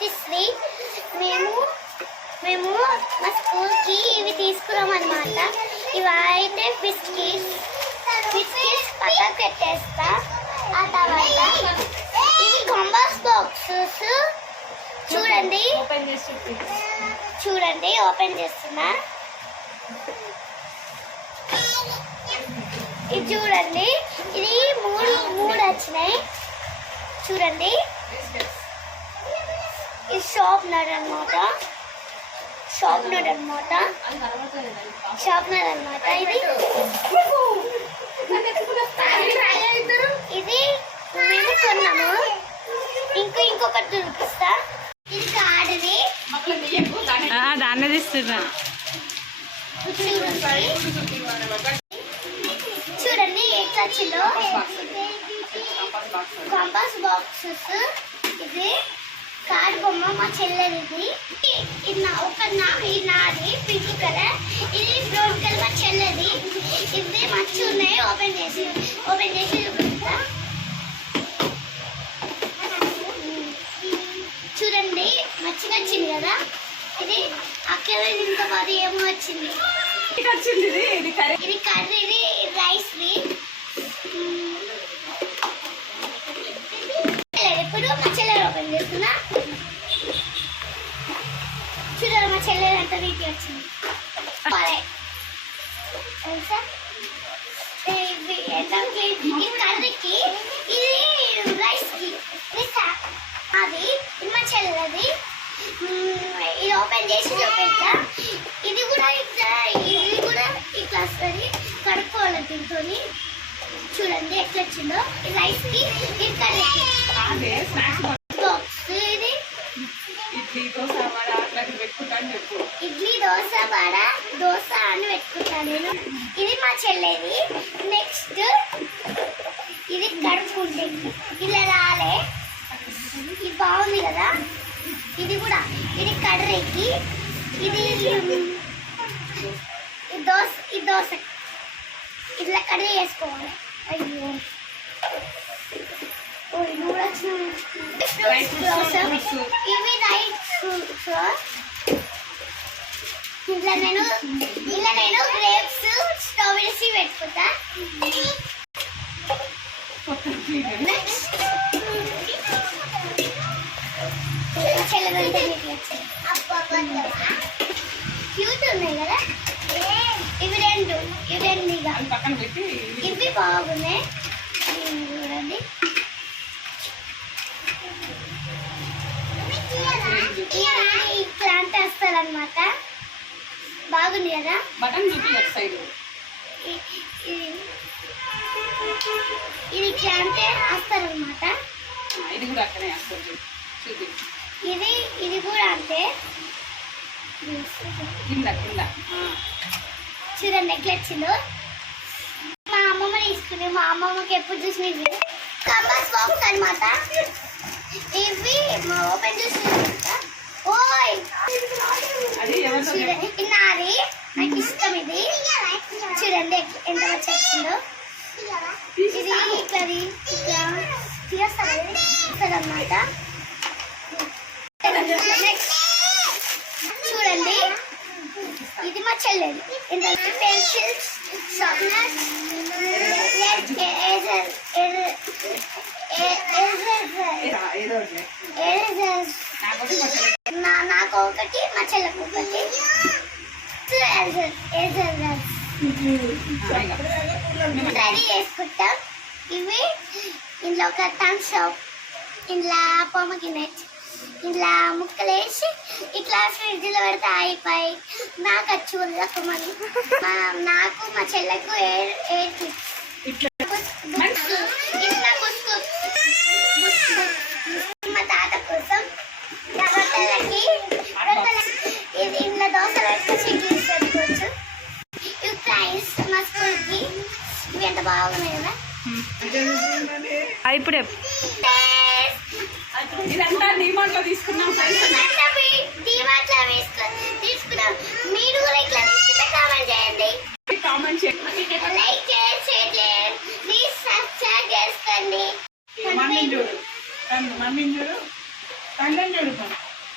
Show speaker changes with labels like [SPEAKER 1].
[SPEAKER 1] సృష్టిశ్రీ మేము మేము మా స్కూల్కి ఇవి ఇవి అయితే బిస్కెట్స్ బిస్కెట్స్ పక్కకు పెట్టేస్తా. ఆ తర్వాత ఇవి కంబాస్ బాక్సెస్ చూడండి. చూడండి ఓపెన్ చేస్తున్నా. ఇది చూడండి. ఇది మూడు మూడు వచ్చినాయి. చూడండి. ఇది షాప్ నడ్ అనమాట షాప్ నడ్ అనమాట నడ్ అనమాట ఇది. ఇది మేము కొన్నాము. ఇంకా ఇంకొకటి చూపిస్తా. ఇది
[SPEAKER 2] దాన్ని
[SPEAKER 3] దాన్నే తీస్తున్నా.
[SPEAKER 1] చూడండి
[SPEAKER 2] కంపాస్ బాక్స్.
[SPEAKER 1] కంపాస్ బాక్సెస్ ఇది. కార్డ్ బొమ్మ మా చెల్లెది ఇది నా ఒక నా ఇది నాది పింక్ కలర్. ఇది బ్రౌన్ కలర్ మా చెల్లెది. ఇది మచ్చి ఉన్నాయి ఓపెన్ చేసి ఓపెన్ చేసి చూపిస్తా. చూడండి మచ్చిగా వచ్చింది కదా? ఇది అక్కడ ఇంత బాగా ఏమో వచ్చింది.
[SPEAKER 2] ఇది కర్రీ.
[SPEAKER 1] రైస్ది ఇప్పుడు మా చెల్లెలు ఓపెన్ చేస్తున్నా. వచ్చింది ఇది ఇది కర్రీకి ఇది రైస్కి అది మా ఇది ఓపెన్ చేసి చూపెట్టా ఇది కూడా ఇట్లా ఇది కూడా ఇట్లా వస్తుంది కడుక్కోవాలి దీంతో చూడండి ఎట్లా వచ్చిందో రైస్కి ఇది కర్రీకి
[SPEAKER 2] బాక్స్.
[SPEAKER 1] ఇది
[SPEAKER 2] అట్లాంటివి పెట్టుకుంటాను చెప్పు
[SPEAKER 1] ఇడ్లీ దోశ వడ దోశ అని పెట్టుకుంటాను నేను. ఇది మా చెల్లేది. నెక్స్ట్ ఇది కడుపుకుంటే ఇలా రాలే. ఇది బాగుంది కదా? ఇది కూడా. ఇది కర్రీకి. ఇది ఈ దోశ ఈ దోశ. ఇట్లా కర్రీ చేసుకోవాలి. అయ్యో.
[SPEAKER 2] fruits,
[SPEAKER 1] దోశ.
[SPEAKER 2] fruits.
[SPEAKER 1] ఇంట్లో నేను ఇలా నేను గ్రేప్స్ స్ట్రాబెరీస్ పెట్టుకుంటా. నెక్స్ట్ క్యూట్ ఉన్నాయి కదా? ఇవి రెండు ఇవి రెండు ఇవి బాగున్నాయి. చూడండి వేస్తారనమాట బాగుంది కదా
[SPEAKER 2] బటన్ అటు సైడ్.
[SPEAKER 1] ఇది ప్లాంట్ వేస్తారనమాట
[SPEAKER 2] ఇది కూడా చూపి.
[SPEAKER 1] ఇది ఇది కూడా అంతే.
[SPEAKER 2] కింద కింద. ఆ.
[SPEAKER 1] చూడండి ఎట్లా వచ్చిందో. మా అమ్మమ్మ తీసుకుని మా అమ్మమ్మకి ఎప్పుడు చూసినది కంబాస్ బాక్స్ అనమాట ఇవి మా ఓపెన్ చూసి నాది. నాకు ఇష్టం ఇది. చూడండి ఎంత వచ్చి వచ్చిందో ఇది ఇట్లది. ఇట్లా తీస్తారనమాట నెక్స్ట్ చూడండి. ఇది మా చెల్లెది. ఏంటంటే పెన్సిల్స్ షార్ప్నర్స్
[SPEAKER 2] ఏదో ఏదో ఒకటి.
[SPEAKER 1] ఎరేజర్స్
[SPEAKER 2] నాకు ఒకటి మా చెల్లి.
[SPEAKER 1] నా నాకు ఒకటి మా చెల్లెకు ఒకటి ఎరేజర్స్
[SPEAKER 2] ఆ, ఇక.
[SPEAKER 1] రెడీ చేసుకుంటాం ఇవి ఇందులో ఒక థమ్స్ అప్ ఇందులో పొమ్మగినెట్ ఇందులో ముక్కలు వేసి ఇట్లా ఫ్రిడ్జ్లో పెడితే అయిపోయి నాకు వచ్చి వదలకమని మా- నాకు మా చెల్లెకు ఎయిర్ ఎయిర్
[SPEAKER 3] ఇప్పుడు.
[SPEAKER 2] ఇదంతా తీసుకున్నాం ఫ్రెండ్స్.
[SPEAKER 1] డిమార్ట్లో వేసుకో తీసుకున్నాం మీరు కూడా ఇట్లా తీసుకుంటే కామెంట్ చేయండి.
[SPEAKER 2] కామెంట్ చేయండి
[SPEAKER 1] లైక్ చేయండి షేర్ చేయండి ప్లీజ్ సబ్స్క్రైబ్ చేసుకోండి.
[SPEAKER 2] మమ్మీని చూడు మమ్మీని చూడు తండ్రిని చూడు